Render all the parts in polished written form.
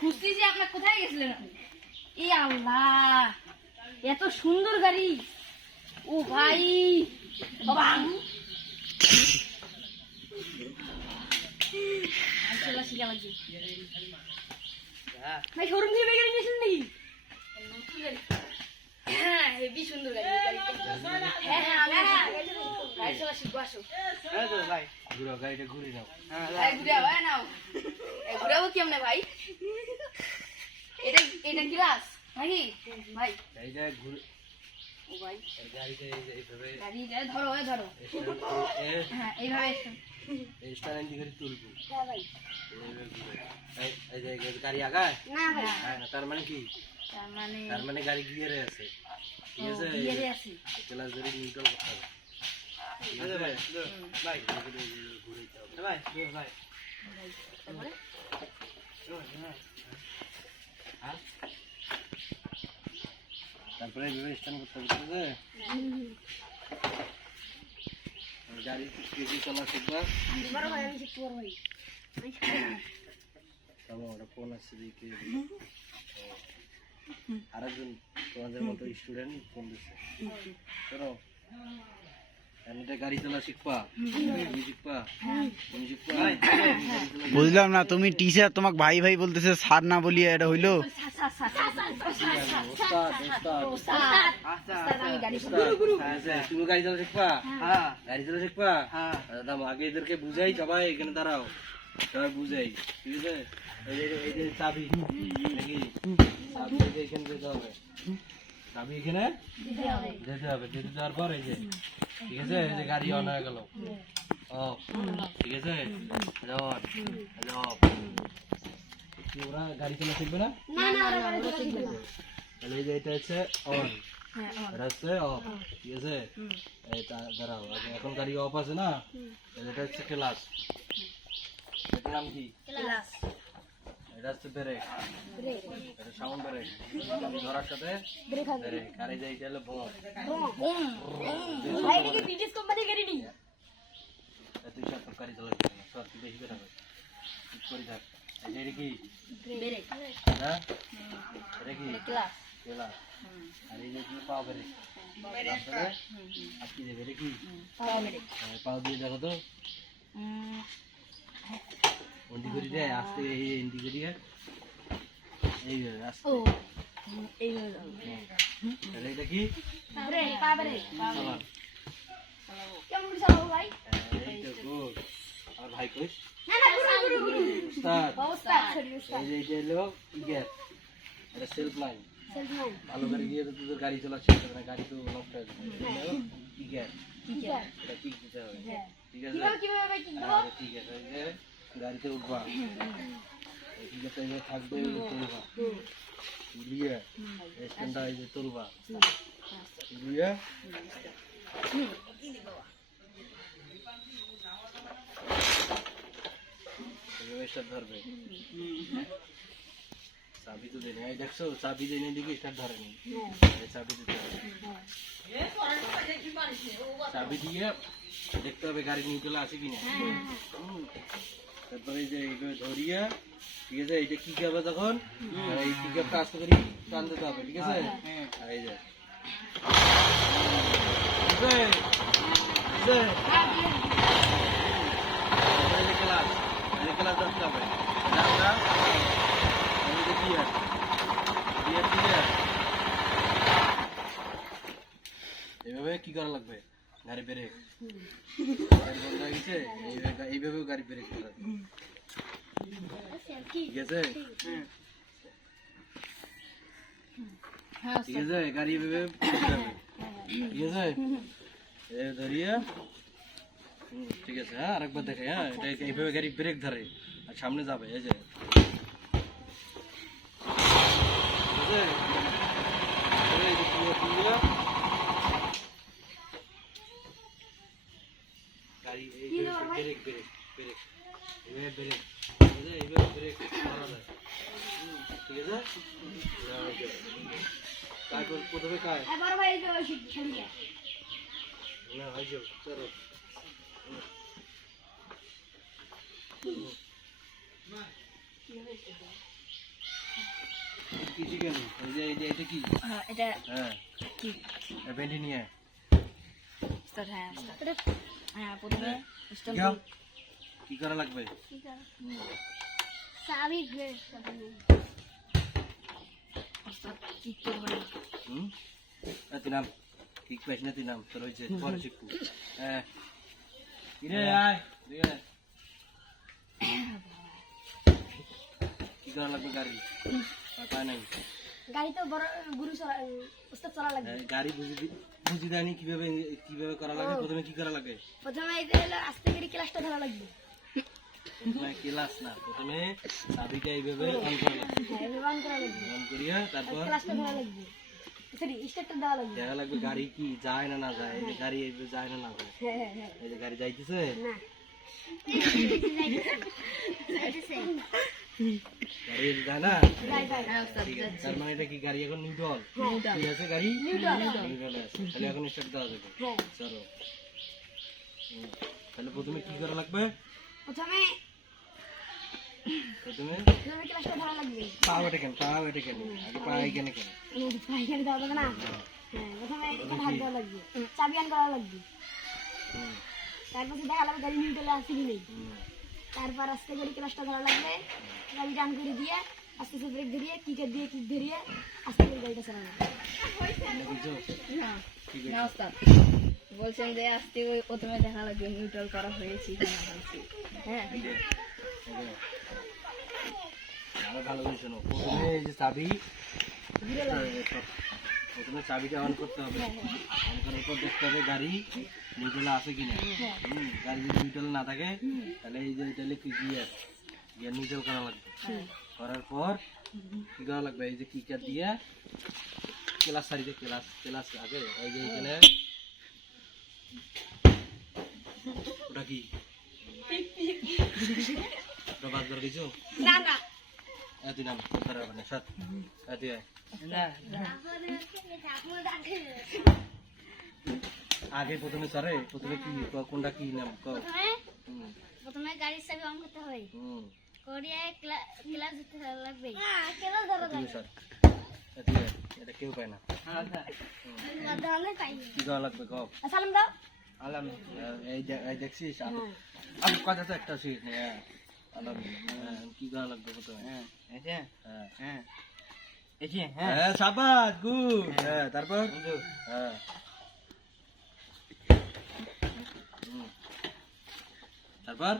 খুঁজতেছি আপনার কোথায় গেছিলেন আপনি? এই আল্লাহ, এত সুন্দর গাড়ি! ও ভাই বাবা, ভাই শোরুম থেকে গাড়ি নিয়েছেন নাকি? হ্যাঁ, হেভি সুন্দর গাড়ি। হ্যাঁ হ্যাঁ, আমি গাড়ি চালা শিখবো, আসো। ভাই গাড়িটা ঘুরে নাও। ঘুরে নাও। ঘুরাবো কেমনে ভাই? এটা এটা গ্লাস নাকি ভাই? গাড়িটা ঘুরে, ও ভাই গাড়িটা এইভাবে গাড়িটা ধরো, ধরো। হ্যাঁ, এইভাবে স্ট্যান্ড করে তুলবো। হ্যাঁ ভাই। এই যে গাড়ি আগায় না ভাই, তার মানে কি? তার মানে গাড়ি গিয়ারে আছে, ঠিক আছে? গিয়ারে আছে। ক্লাস ধরে নিউট্রাল করতে হবে। ঠিক আছে ভাই? ভাই ঘুরে দিতে হবে ভাই। ভাই তারপরে তারপরে এইভাবে স্ট্যান্ড করতে হবে, ঠিক আছে? গাড়ি বেশি চলা শিখবা। বড় ভাই, আমি শিখতে পারবো ভাই। ওটা ফোন আসছে দেখে আরেকজন তোমাদের মতো স্টুডেন্ট ফোন দিচ্ছে, শোনো এটা গাড়ি চালা শিখবা, তুমি শিখবা, তুমি শিখবা। বুঝলাম না, তুমি টিচার, তোমাকে ভাই ভাই বলতেছে, স্যার না বলিয়ে এটা হইলো? তুমি গাড়ি চালা শিখবা? গাড়ি চালা শিখবা? আগে এদেরকে বুঝাই, সবাই এখানে দাঁড়াও, সবাই বুঝাই, ঠিক আছে? এই যে চাবি নাকি, চাবি এখানে যেতে হবে, চাবি এখানে যেতে হবে, যেতে যাওয়ার পর এই যে, ঠিক আছে, এই যে গাড়ি অন হয়ে গেল, অফ, ঠিক আছে? ওরা গাড়ি চালা শিখবে না? তাহলে এই যে এটা হচ্ছে অন, এটা হচ্ছে অফ, ঠিক আছে? এই দাঁড়াও, এখন গাড়ি অফ আছে না, এটা হচ্ছে ক্লাস, এটার নাম কি? এটা হচ্ছে ব্রেক, এটা সাউন্ড ব্রেক, গাড়ি ধরার সাথে ব্রেক, আর এই যে এটা হলো বোম। ভাই, এটা কি ব্রিটিশ কোম্পানি গাড়ি নি? তুই সব গাড়ি চালাচ্ছিস না, সব তুই বেশি করে হবে, ঠিক করে থাক। এই যে এটা কি? ব্রেক। হ্যাঁ, এটা কি? ক্লাস। ক্লাস। আর এই যে তুমি পাও ব্রেক, তারপরে আটকে দেবে, এটা কি? পাওয়ার ব্রেক। পাও দিয়ে দেখো তো, অন্ডি করি রে, আস্তে এন্ডি করি, এই আস্তে। ও, এইভাবে যাও। তাহলে এটা কি? ব্রেক, পা ব্রেক। চালান। কেমন করে চালাবো ভাই? এই তো গুড। আর ভাই কইস না না, গুরু। স্টার্ট। অবস্থা, সরি অবস্থা। এই যে এটা হলো গিয়ার, এটা সেলফ লাইন। সেলফ ভালো করে গিয়ে তো তোদের গাড়ি চালাচ্ছিস না, গাড়ি তো নষ্ট হয়ে যাবে। গিয়ার, ঠিক আছে। এটা ঠিক দিতে হবে, হ্যাঁ। ঠিক আছে? কিভাবে ভাই কি দেব? আচ্ছা, ঠিক আছে। এই যে গাড়িতে উঠবা, এই গিয়ারটা এই যে থাকবে, এই যে তুলবা, তুলিয়ে স্ট্যান্ডটা এই যে তুলবা, তুলিয়ে স্টার্ট ধরবে। চাবি তো দেয়নি, এই দেখছো চাবি দেয়নি, দিকে স্টার্ট ধরেনি, চাবি দিতে হবে। চাবি দিয়ে দেখতে হবে গাড়ি নিউট্রালে আছে কিনা। তারপরে এই যে এইভাবে ধরিয়ে, ঠিক আছে, এইটা কি হবে তখন, আর এই কি ক্যাপটা আস্তে করে টান দিতে হবে, ঠিক আছে? আর এই যে ক্লাস ধরতে হবে, এইভাবে কি করা লাগবে, গাড়ি ব্রেক বন্ধ হয়ে গেছে, এইভাবেও গাড়ি ব্রেক করা লাগবে, ঠিক আছে? ঠিক আছে, গাড়ি এইভাবে করতে হবে, ঠিক আছে? ধরিয়ে, ঠিক আছে। হ্যাঁ, আরেকবার দেখে, হ্যাঁ, এটা এইভাবে গাড়ি ব্রেক ধরে আর সামনে যাবে, এই যে, ঠিক আছে? এই যে গাড়ি এইভাবে ব্রেক ব্রেক ব্রেক এইভাবে ব্রেক, ঠিক আছে? এইভাবে ব্রেক করা যায়, ঠিক আছে? তারপর প্রথমে কাজ এবার ভাই এই যে শুনিয়ে না হয় যে চলো কি চিকেন এই যে এটা কি এটা হ্যাঁ কি ভেন্ডি নিয়ে স্টার্ট হ্যাঁ স্টার্ট হ্যাঁ প্রথমে স্টার্ট যাও। কি করা লাগবে চাবি কি করব হুম তুই নাম ঠিক পাইস না তুই নাম তোর হয়েছে পরে শিখবো হ্যাঁ কিরে আয় দিকে কি করা লাগবে গাড়ি পায় নাই গাড়ি তো বড় গুরু উস্তাদ চলা লাগবে গাড়ি বুঝি দেয়নি কিভাবে কিভাবে করা লাগে প্রথমে কি করা লাগে প্রথমে এই যে আস্তে করে ক্লাসটা ধরা লাগবে প্রথমে ক্লাস না প্রথমে চাবিটা এইভাবে অন করা লাগবে হ্যাঁ এভাবে অন করা লাগবে অন করিয়া তারপর ক্লাসটা ধরা লাগবে সরি স্টার্টটা দেওয়া লাগবে দেখা লাগবে গাড়ি কি যায় না না যায় এই যে গাড়ি এইভাবে যায় না না যায় হ্যাঁ হ্যাঁ হ্যাঁ এই যে গাড়ি যাইতেছে না গাড়ি এই যে যায় না যাই যাই ঠিক আছে। তার মানে এটা কি গাড়ি এখন নিউট্রাল হ্যাঁ কি আছে গাড়ি নিউট্রাল নিউট্রাল আছে তাহলে এখন স্টার্ট দেওয়া যাবে হ্যাঁ চলো তাহলে প্রথমে কি করা লাগবে প্রথমে প্রথমে ক্লাসটা ধরা লাগবে পাও এটা কেন আগে পা এখানে কেন পায়খানা দেওয়া লাগবে না হ্যাঁ প্রথমে এখানে হাত দেওয়া লাগবে চাবি অন করা লাগবে হুম, তারপর দেখা লাগবে গাড়ি নিউট্রালে আছে কি নেই হুম। তারপর আস্তে করে ক্লাসটা ধরা লাগবে গাড়ি টান করে দিয়ে আস্তে আস্তে ব্রেক ধরিয়ে কিকের দিয়ে কিক ধরিয়ে আস্তে করে গাড়িটা চালানো এনে বুঝছো? কি করছো? বলছেন যে আস্তে ওই প্রথমে দেখা লাগবে নিউট্রাল করা হয়েছে কিনা হয়েছে হ্যাঁ এই যে, আরো ভালো করে শোনো প্রথমে এই যে চাবি প্রথমে চাবিটা অন করতে হবে অন করার পর দেখতে হবে গাড়ি নিউট্রাল আছে কিনা গাড়ি যদি নিউট্রাল না থাকে তাহলে এই যে এটা লিখে গিয়ার নিউট্রাল করা লাগবে করার পর কি করা লাগবে এই যে কিকার দিয়ে ক্লাস সারিতে ক্লাস আগে এই যে এখানে ওটা কি ওটা বাদ করে দিছো না না তুই নাম করার মানে সাত তুই আগে প্রথমে সরে প্রথমে কি কোনটা কি নাম প্রথমে গাড়ির চাবি অন করতে হয় হুম করিয়ে ক্লাস দিতে লাগবে ক্লাস ধরো তুমি স্যার এটা কেউ পায় না ধরলে পাই কি করা লাগবে কব সালাম দাও আলাম এই দেখছিস আমি কথা তো একটা শিখ হ্যাঁ আলাম কি করা লাগবে প্রথমে হ্যাঁ হ্যাঁ হ্যাঁ সাবাস গুড হ্যাঁ তারপর হ্যাঁ তারপর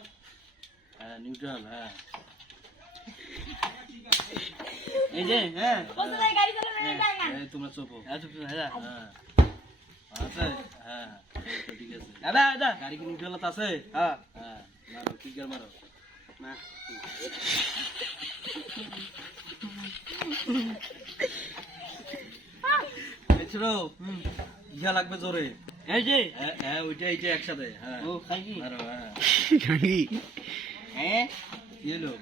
হ্যাঁ নিউট্রাল হ্যাঁ এই যে হ্যাঁ প্রথমে গাড়ি চালানো যায় না এই তোমরা চোপো হ্যাঁ হ্যাঁ আছে হ্যাঁ তো ঠিক আছে গাড়ি কি নিউট্রাল আছে হ্যাঁ হ্যাঁ মারো কিকার মারো না এছাড়ো ইহা লাগবে জোরে এই যে হ্যাঁ ওইটা এইটা একসাথে হ্যাঁ ও খাই মারো হ্যাঁ হ্যাঁ কি হলো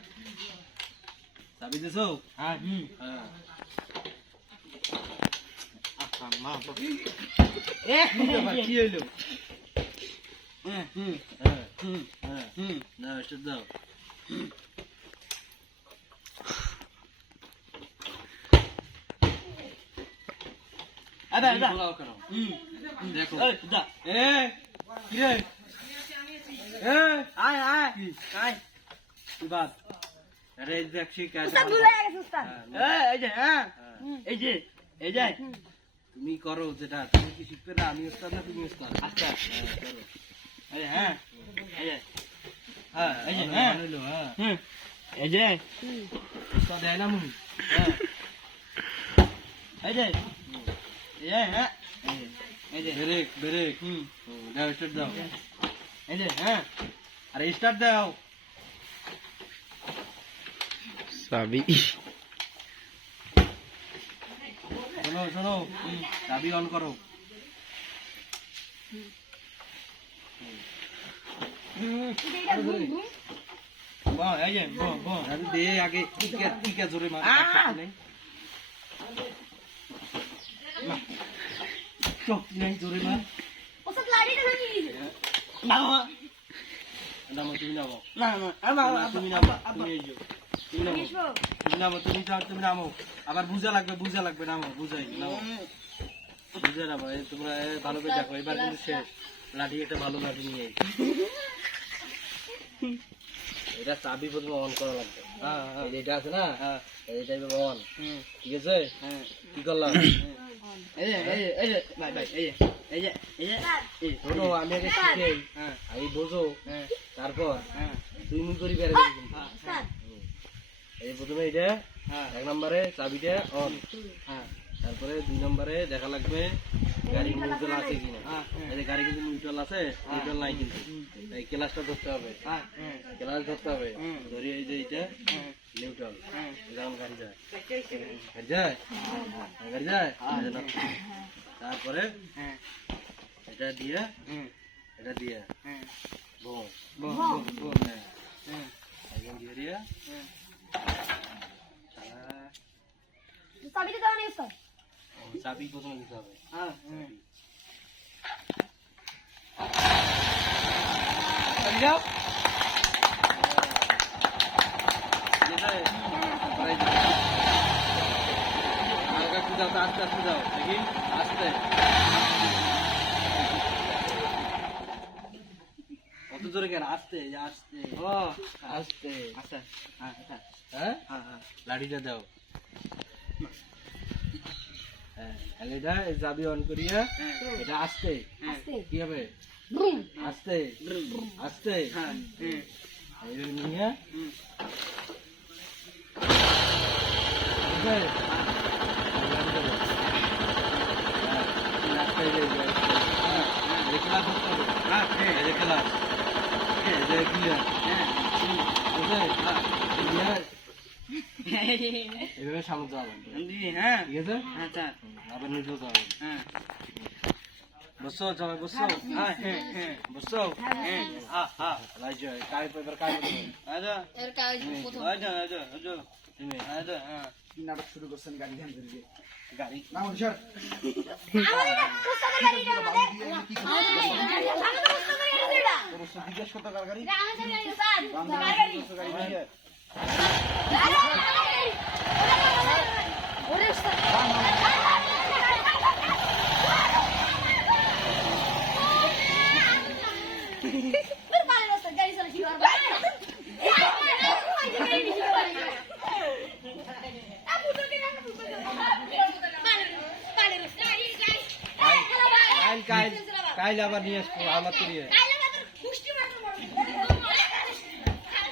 চাবি দিছো হ্যাঁ হ্যাঁ কি হইলো না এটা দাও দেখো কি রে আয় আয় আয় কি বাত আরে দেখছি উস্তাদ ভুলে গেছে উস্তাদ এই যে তুমি করো যেটা তুমি কি শিখবে না আমি ওস্তাদ না তুমি ওস্তাদ আচ্ছা করো আরে হ্যাঁ এই যে হ্যাঁ এই যে হ্যাঁ হলো হ্যাঁ এই যে ওস্তাদ দেয় না মুনি হ্যাঁ এই যে হ্যাঁ এই যে ব্রেক দাও স্টার্ট দাও এই যে হ্যাঁ আরে স্টার্ট দাও চাবি শোনো চাবি অন করো দে আগে টিকা জোরে মার জোরে মার উস্তাদ লাড়িটা ভাঙি নামো তুমি নামো না তুমি নামো তুমি এই যাও তুমি নামো তুমি নামো, তুমি নামো। আবার বুঝা লাগবে, নামো, বুঝাই, নামো। বুঝে নামো, তোমরা ভালো করে দেখো, এবার কিন্তু শেষ। লাঠি, একটা ভালো লাঠি নিয়ে আই। এটা চাবি প্রথমে অন করা লাগবে। এই যে এটা আছে না, এটা এভাবে অন, ঠিক আছে? কি করলাম? শোনো, আমি আগে শিখাই, আগে বোঝো, তারপর তুমি করি বেড়ে দেবে কিন্তু। এই প্রথমে এটা 1 নম্বরে চাবিটা অন, তারপরে 2 নম্বরে দেখা লাগবে গাড়ি নিউট্রাল আছে কিনা। এই যে গাড়ি কিন্তু নিউট্রাল আছে, নিউট্রাল নাই কিন্তু, এই ক্লাসটা ধরতে হবে, ক্লাস ধরতে হবে, ধরি এই যে এটা নিউট্রাল, যেমন গাড়ি যায়, গাড়ি যায়, তারপরে এটা দিয়ে বোম একদম দিয়ে দিয়ে চাবিটা দাও না স্যার। চাবি প্রথমে দিতে হবে। যাও, আস্তে আস্তে যাও, দেখি আস্তে, কত জোরে কেন? আস্তে আস্তে, আস্তে আস্তে, হ্যাঁ, লাঠিটা দাও। এটা চাবি অন করিয়া এটা আস্তে, কি হবে? আস্তে আস্তে, এইভাবে নিয়ে এভাবে সামনে যাওয়া লাগবে, ঠিক আছে? আবার নিচে যাওয়া লাগবে। বসো সবাই, বসো, বসো, কাজ এবার কাজ এর কাজ প্রথম তুমি কি নাটক শুরু করছেন গাড়ি ধ্যান ধরে গাড়ি না অনুসার জিজ্ঞেস করতে কার গাড়ি কাইল আবার নিয়ে আসবো আমার তো নিয়ে।